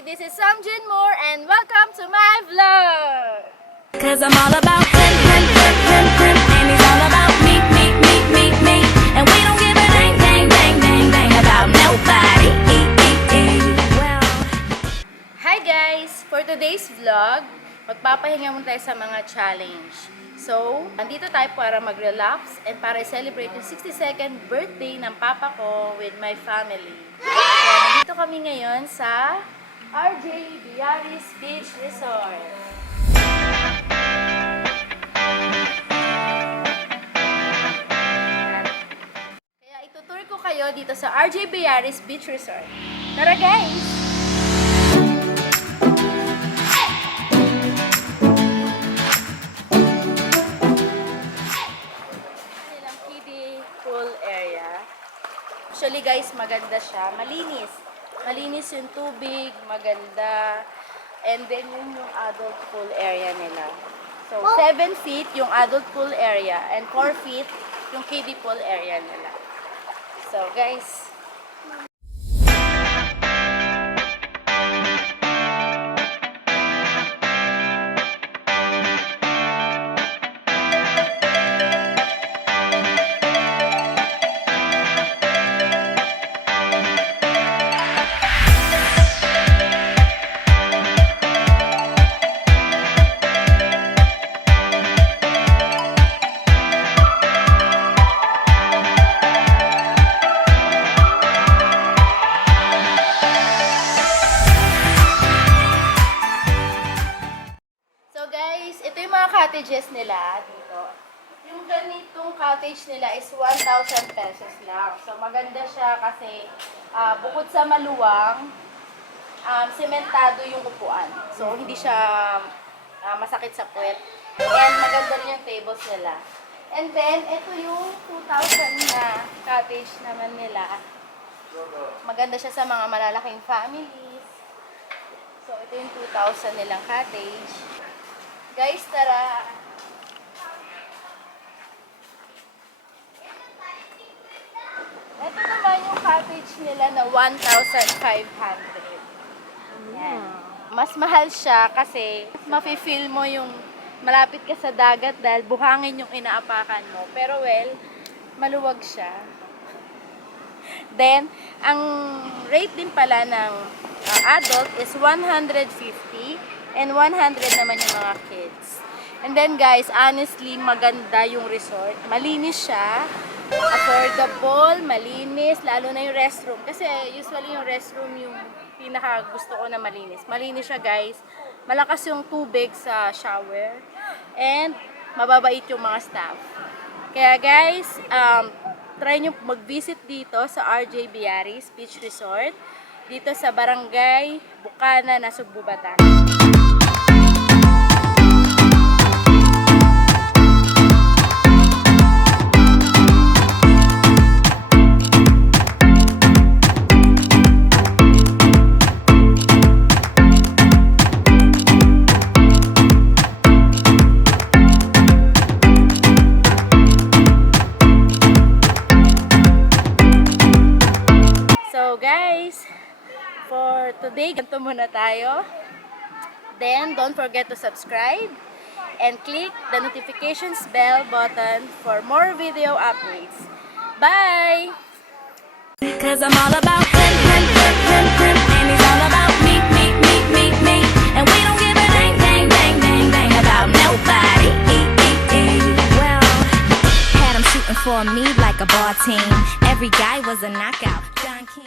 Hi, this is Samjin Moore and welcome to my vlog! Cause I'm all about him, and he's all about me. And we don't give a dang about nobody. Well, Hi guys! For today's vlog, magpapahinga muna tayo sa mga challenge. So, andito tayo para mag-relax and para i-celebrate yung 62nd birthday ng papa ko with my family. So, nandito kami ngayon sa RJ Biaris Beach Resort. Kaya itutur ko kayo dito sa RJ Biaris Beach Resort. Tara guys! Pool area. Actually guys, maganda siya. Malinis. Malinis yung tubig, maganda. And then yun yung adult pool area nila. So, 7 feet yung adult pool area and 4 feet yung kiddie pool area nila. So guys, ito yung mga cottages nila dito. Yung ganitong cottage nila is 1,000 pesos lang. So, maganda siya kasi bukod sa maluwang, sementado yung upuan. So, hindi siya masakit sa puwet. And maganda rin yung tables nila. And then, ito yung 2,000 na cottage naman nila. Maganda siya sa mga malalaking families. So, ito yung 2,000 nilang cottage. Guys, tara! Ito naman yung cottage nila na 1,500. Yan. Mas mahal siya kasi mafe-feel mo yung malapit ka sa dagat dahil buhangin yung inaapakan mo. Pero well, maluwag siya. Then, ang rate din pala ng adult is 150 and 100 naman yung mga kids. And then guys, honestly, maganda yung resort. Malinis siya. Affordable, malinis, lalo na yung restroom. Kasi usually yung restroom yung pinaka gusto ko na malinis. Malinis siya guys. Malakas yung tubig sa shower. And mababait yung mga staff. Kaya guys, try nyo mag-visit dito sa RJ Biaris Beach Resort. Dito sa Barangay Bukana, Nasugbu, Batangas. So guys, for today, ganito muna tayo. Then, don't forget to subscribe and click the notifications bell button for more video updates. Bye! cause I'm all about him, and he's all about me. And we don't give a dang about nobody. Well, had him shooting for me like a ball team. Every guy was a knockout. John King.